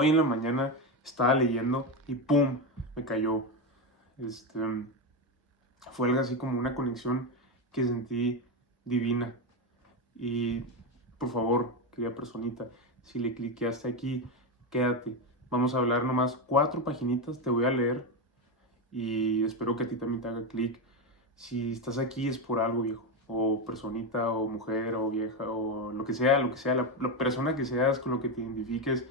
Hoy en la mañana estaba leyendo y ¡pum! Me cayó. Este, Fue algo así como una conexión que sentí divina. Y por favor, querida personita, si le cliqueaste aquí, quédate. Vamos a hablar nomás 4 paginitas, te voy a leer y espero que a ti también te haga clic. Si estás aquí es por algo, viejo. O personita, o mujer, o vieja, o lo que sea, la persona que seas con lo que te identifiques,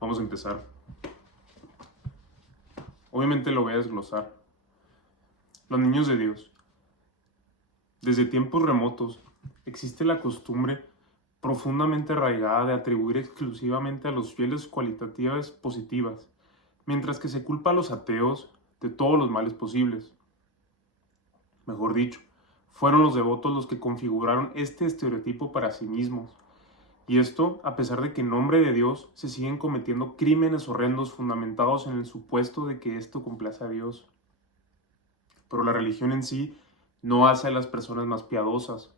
vamos a empezar. Obviamente lo voy a desglosar. Los niños de Dios. Desde tiempos remotos existe la costumbre profundamente arraigada de atribuir exclusivamente a los fieles cualitativas positivas, mientras que se culpa a los ateos de todos los males posibles. Mejor dicho, fueron los devotos los que configuraron este estereotipo para sí mismos. Y esto a pesar de que en nombre de Dios se siguen cometiendo crímenes horrendos fundamentados en el supuesto de que esto complace a Dios. Pero la religión en sí no hace a las personas más piadosas.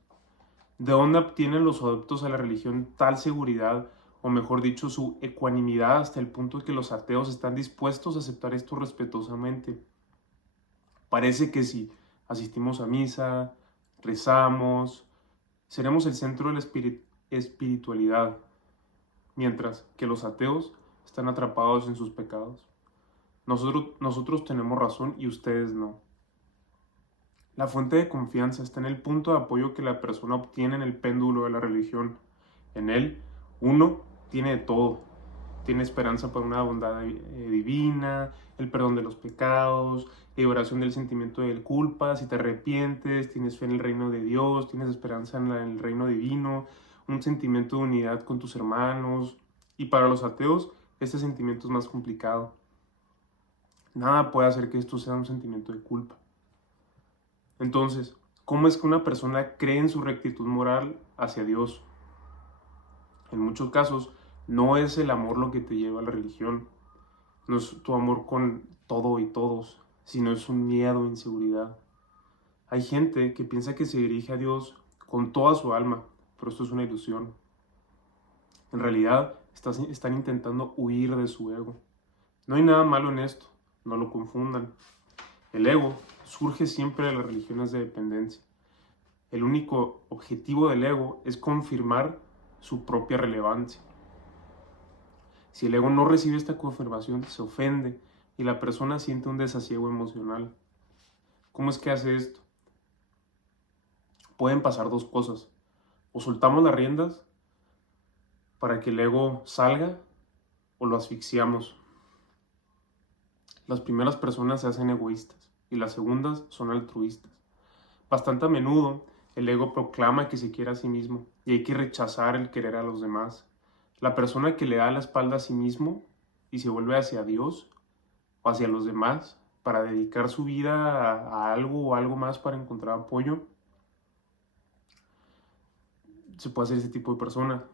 ¿De dónde obtienen los adeptos a la religión tal seguridad, o mejor dicho, su ecuanimidad hasta el punto de que los ateos están dispuestos a aceptar esto respetuosamente? Parece que si asistimos a misa, rezamos, seremos el centro de la espiritualidad, mientras que los ateos están atrapados en sus pecados. Nosotros tenemos razón y ustedes no. La fuente de confianza está en el punto de apoyo que la persona obtiene en el péndulo de la religión. En él, uno tiene de todo. Tiene esperanza por una bondad divina, el perdón de los pecados, liberación del sentimiento de culpa, si te arrepientes, tienes fe en el reino de Dios, tienes esperanza en el reino divino, un sentimiento de unidad con tus hermanos. Y para los ateos, este sentimiento es más complicado. Nada puede hacer que esto sea un sentimiento de culpa. Entonces, ¿cómo es que una persona cree en su rectitud moral hacia Dios? En muchos casos, no es el amor lo que te lleva a la religión, no es tu amor con todo y todos, sino es un miedo e inseguridad. Hay gente que piensa que se dirige a Dios con toda su alma, pero esto es una ilusión. En realidad, están intentando huir de su ego. No hay nada malo en esto, no lo confundan. El ego surge siempre de las religiones de dependencia. El único objetivo del ego es confirmar su propia relevancia. Si el ego no recibe esta confirmación, se ofende y la persona siente un desasiego emocional. ¿Cómo es que hace esto? Pueden pasar dos cosas. O soltamos las riendas para que el ego salga, o lo asfixiamos. Las primeras personas se hacen egoístas y las segundas son altruistas. Bastante a menudo, el ego proclama que se quiere a sí mismo y hay que rechazar el querer a los demás. La persona que le da la espalda a sí mismo y se vuelve hacia Dios o hacia los demás para dedicar su vida a algo o algo más para encontrar apoyo, se puede hacer ese tipo de persona.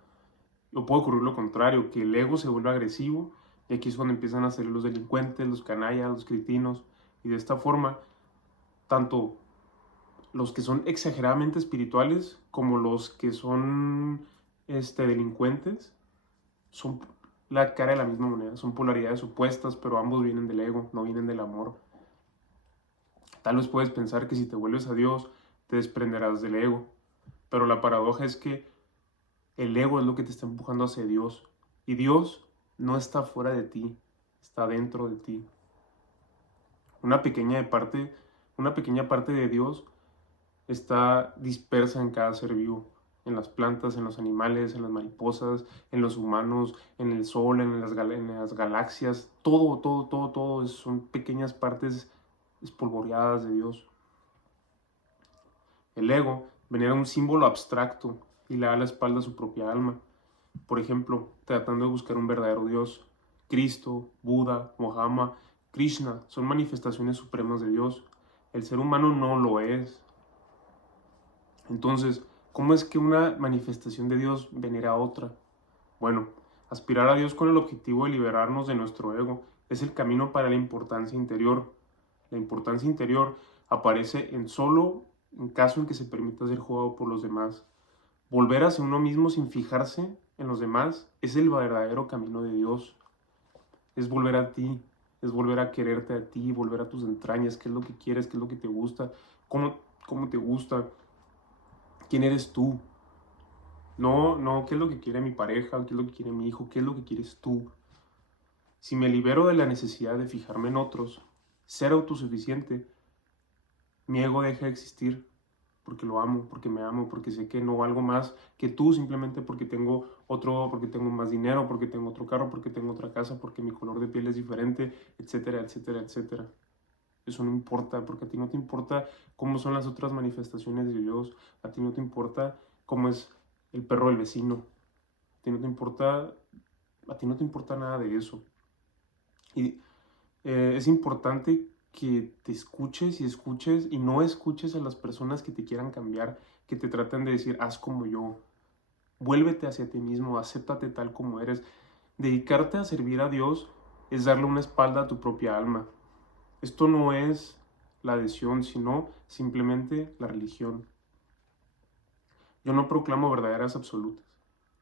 O puede ocurrir lo contrario, que el ego se vuelve agresivo y aquí es cuando empiezan a salir los delincuentes, los canallas, los cretinos, y de esta forma, tanto los que son exageradamente espirituales como los que son delincuentes son la cara de la misma moneda, son polaridades opuestas, pero ambos vienen del ego, no vienen del amor. Tal vez puedes pensar que si te vuelves a Dios, te desprenderás del ego, pero la paradoja es que el ego es lo que te está empujando hacia Dios, y Dios no está fuera de ti, está dentro de ti. Una pequeña parte, una pequeña parte de Dios está dispersa en cada ser vivo, en las plantas, en los animales, en las mariposas, en los humanos, en el sol, en las galaxias, todo, son pequeñas partes espolvoreadas de Dios. El ego venera un símbolo abstracto y le da la espalda a su propia alma. Por ejemplo, tratando de buscar un verdadero Dios. Cristo, Buda, Mohammed, Krishna son manifestaciones supremas de Dios. El ser humano no lo es. Entonces, ¿cómo es que una manifestación de Dios venera a otra? Bueno, aspirar a Dios con el objetivo de liberarnos de nuestro ego es el camino para la importancia interior. La importancia interior aparece en caso en que se permita ser jugado por los demás. Volver hacia uno mismo sin fijarse en los demás es el verdadero camino de Dios. es volver a ti, es volver a quererte a ti, volver a tus entrañas, qué es lo que quieres, qué es lo que te gusta, cómo te gusta, quién eres tú. No, qué es lo que quiere mi pareja, qué es lo que quiere mi hijo, qué es lo que quieres tú. Si me libero de la necesidad de fijarme en otros, ser autosuficiente, mi ego deja de existir porque lo amo, porque me amo, porque sé que no valgo más que tú simplemente porque porque tengo más dinero, porque tengo otro carro, porque tengo otra casa, porque mi color de piel es diferente, etcétera, etcétera, etcétera. Eso no importa, porque a ti no te importa cómo son las otras manifestaciones de Dios, a ti no te importa cómo es el perro del vecino, a ti no te importa nada de eso. Y es importante que te escuches y no escuches a las personas que te quieran cambiar, que te tratan de decir, haz como yo. Vuélvete hacia ti mismo, acéptate tal como eres. Dedicarte a servir a Dios es darle una espalda a tu propia alma. Esto no es la adhesión, sino simplemente la religión. Yo no proclamo verdaderas absolutas,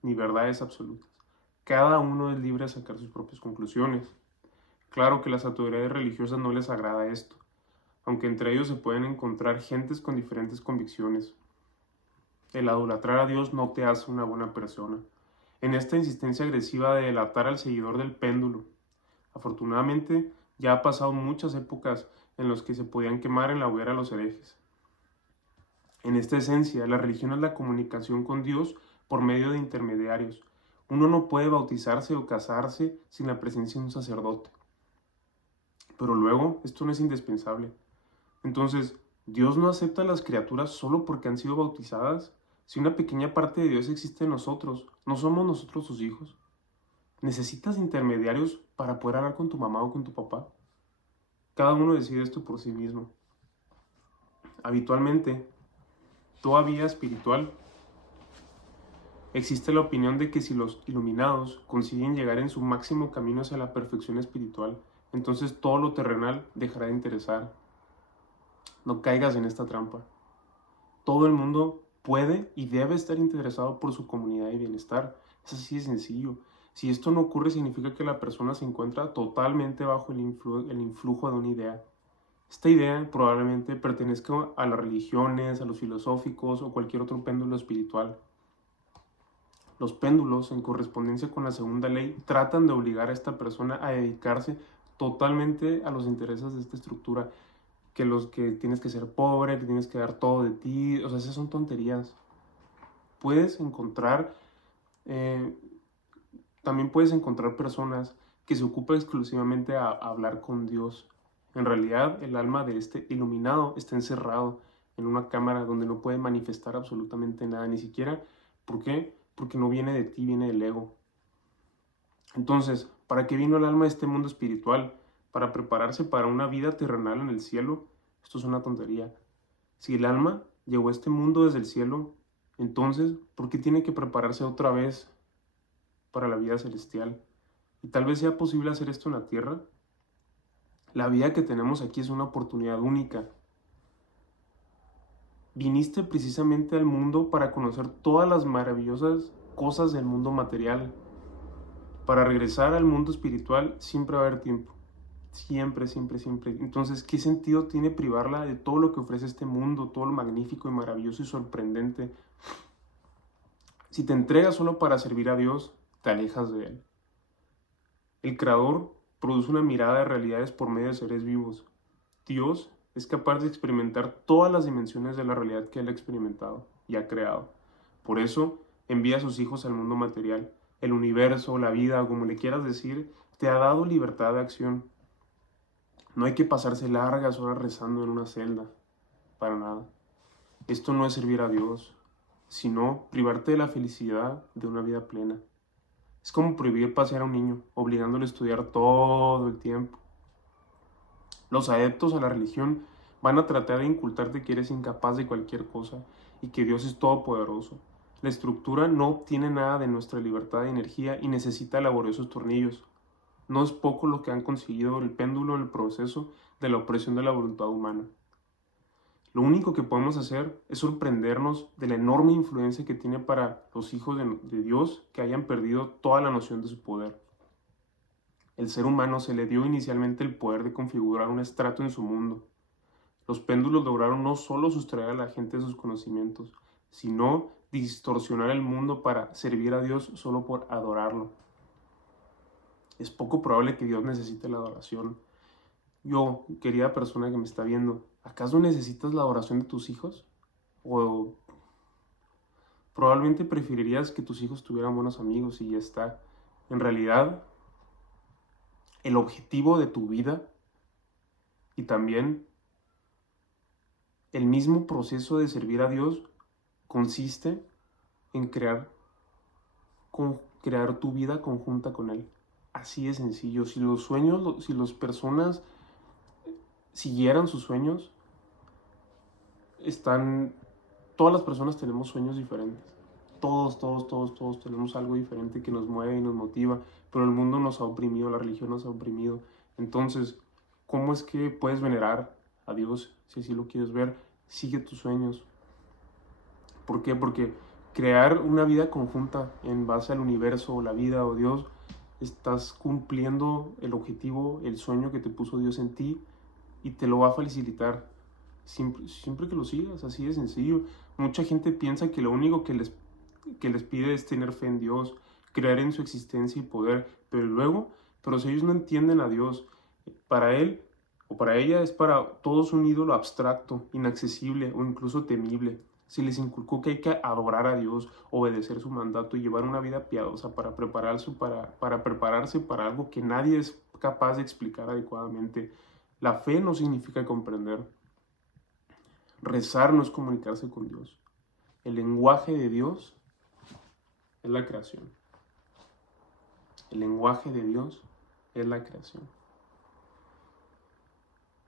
ni verdades absolutas. Cada uno es libre de sacar sus propias conclusiones. Claro que a las autoridades religiosas no les agrada esto, aunque entre ellos se pueden encontrar gentes con diferentes convicciones. El idolatrar a Dios no te hace una buena persona. En esta insistencia agresiva de delatar al seguidor del péndulo, afortunadamente ya ha pasado muchas épocas en las que se podían quemar en la hoguera los herejes. En esta esencia, la religión es la comunicación con Dios por medio de intermediarios. Uno no puede bautizarse o casarse sin la presencia de un sacerdote. Pero luego, esto no es indispensable. Entonces, ¿Dios no acepta a las criaturas solo porque han sido bautizadas? Si una pequeña parte de Dios existe en nosotros, ¿no somos nosotros sus hijos? ¿Necesitas intermediarios para poder hablar con tu mamá o con tu papá? Cada uno decide esto por sí mismo. Habitualmente, toda vida espiritual, existe la opinión de que si los iluminados consiguen llegar en su máximo camino hacia la perfección espiritual, entonces todo lo terrenal dejará de interesar. No caigas en esta trampa. Todo el mundo puede y debe estar interesado por su comunidad y bienestar. Es así de sencillo. Si esto no ocurre, significa que la persona se encuentra totalmente bajo el influjo de una idea. Esta idea probablemente pertenezca a las religiones, a los filosóficos o cualquier otro péndulo espiritual. Los péndulos, en correspondencia con la segunda ley, tratan de obligar a esta persona a dedicarse totalmente a los intereses de esta estructura, que tienes que ser pobre, que tienes que dar todo de ti, o sea, esas son tonterías. Puedes encontrar, eh, también puedes encontrar personas que se ocupan exclusivamente a hablar con Dios. En realidad, el alma de este iluminado está encerrado en una cámara donde no puede manifestar absolutamente nada, ni siquiera, ¿por qué? Porque no viene de ti, viene del ego. Entonces, ¿para qué vino el alma de este mundo espiritual? Para prepararse para una vida terrenal en el cielo. Esto es una tontería. Si el alma llegó a este mundo desde el cielo, entonces, ¿por qué tiene que prepararse otra vez para la vida celestial? Y tal vez sea posible hacer esto en la tierra. La vida que tenemos aquí es una oportunidad única. Viniste precisamente al mundo para conocer todas las maravillosas cosas del mundo material. Para regresar al mundo espiritual siempre va a haber tiempo. Siempre, siempre, siempre. Entonces, ¿qué sentido tiene privarla de todo lo que ofrece este mundo, todo lo magnífico y maravilloso y sorprendente? Si te entregas solo para servir a Dios, te alejas de Él. El Creador produce una mirada de realidades por medio de seres vivos. Dios es capaz de experimentar todas las dimensiones de la realidad que Él ha experimentado y ha creado. Por eso, envía a sus hijos al mundo material. El universo, la vida, como le quieras decir, te ha dado libertad de acción. No hay que pasarse largas horas rezando en una celda, para nada. Esto no es servir a Dios, sino privarte de la felicidad de una vida plena. Es como prohibir pasear a un niño, obligándolo a estudiar todo el tiempo. Los adeptos a la religión van a tratar de incultarte que eres incapaz de cualquier cosa y que Dios es todopoderoso. La estructura no obtiene nada de nuestra libertad de energía y necesita laboriosos tornillos. No es poco lo que han conseguido el péndulo en el proceso de la opresión de la voluntad humana. Lo único que podemos hacer es sorprendernos de la enorme influencia que tiene para los hijos de Dios que hayan perdido toda la noción de su poder. El ser humano se le dio inicialmente el poder de configurar un estrato en su mundo. Los péndulos lograron no solo sustraer a la gente de sus conocimientos, sino distorsionar el mundo para servir a Dios solo por adorarlo. Es poco probable que Dios necesite la adoración. Yo, querida persona que me está viendo, ¿acaso necesitas la adoración de tus hijos? ¿O probablemente preferirías que tus hijos tuvieran buenos amigos y ya está? En realidad, el objetivo de tu vida y también el mismo proceso de servir a Dios consiste en crear tu vida conjunta con Él. Así de sencillo. Si los sueños, si las personas siguieran sus sueños, todas las personas tenemos sueños diferentes. Todos tenemos algo diferente que nos mueve y nos motiva, pero el mundo nos ha oprimido, la religión nos ha oprimido. Entonces, ¿cómo es que puedes venerar a Dios si así lo quieres ver? Sigue tus sueños. ¿Por qué? Porque crear una vida conjunta en base al universo o la vida o Dios, estás cumpliendo el objetivo, el sueño que te puso Dios en ti y te lo va a facilitar siempre que lo sigas, así de sencillo. Mucha gente piensa que lo único que les pide es tener fe en Dios, creer en su existencia y poder, pero si ellos no entienden a Dios, para él o para ella es para todos un ídolo abstracto, inaccesible o incluso temible. Si les inculcó que hay que adorar a Dios, obedecer su mandato y llevar una vida piadosa para prepararse para algo que nadie es capaz de explicar adecuadamente. La fe no significa comprender. Rezar no es comunicarse con Dios. El lenguaje de Dios es la creación. El lenguaje de Dios es la creación.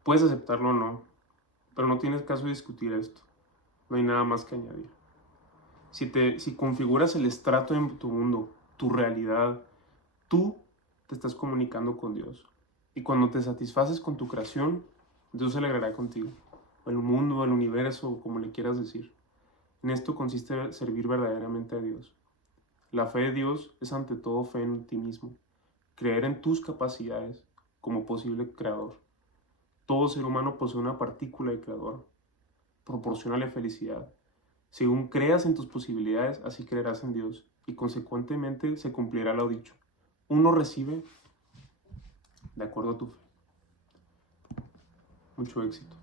Puedes aceptarlo o no, pero no tienes caso de discutir esto. No hay nada más que añadir. Si configuras el estrato en tu mundo, tu realidad, tú te estás comunicando con Dios. Y cuando te satisfaces con tu creación, Dios se alegrará contigo. O el mundo, el universo, como le quieras decir. En esto consiste servir verdaderamente a Dios. La fe de Dios es ante todo fe en ti mismo. Creer en tus capacidades como posible creador. Todo ser humano posee una partícula de creador. Proporciónale felicidad. Según creas en tus posibilidades, así creerás en Dios, y consecuentemente se cumplirá lo dicho. Uno recibe de acuerdo a tu fe. Mucho éxito.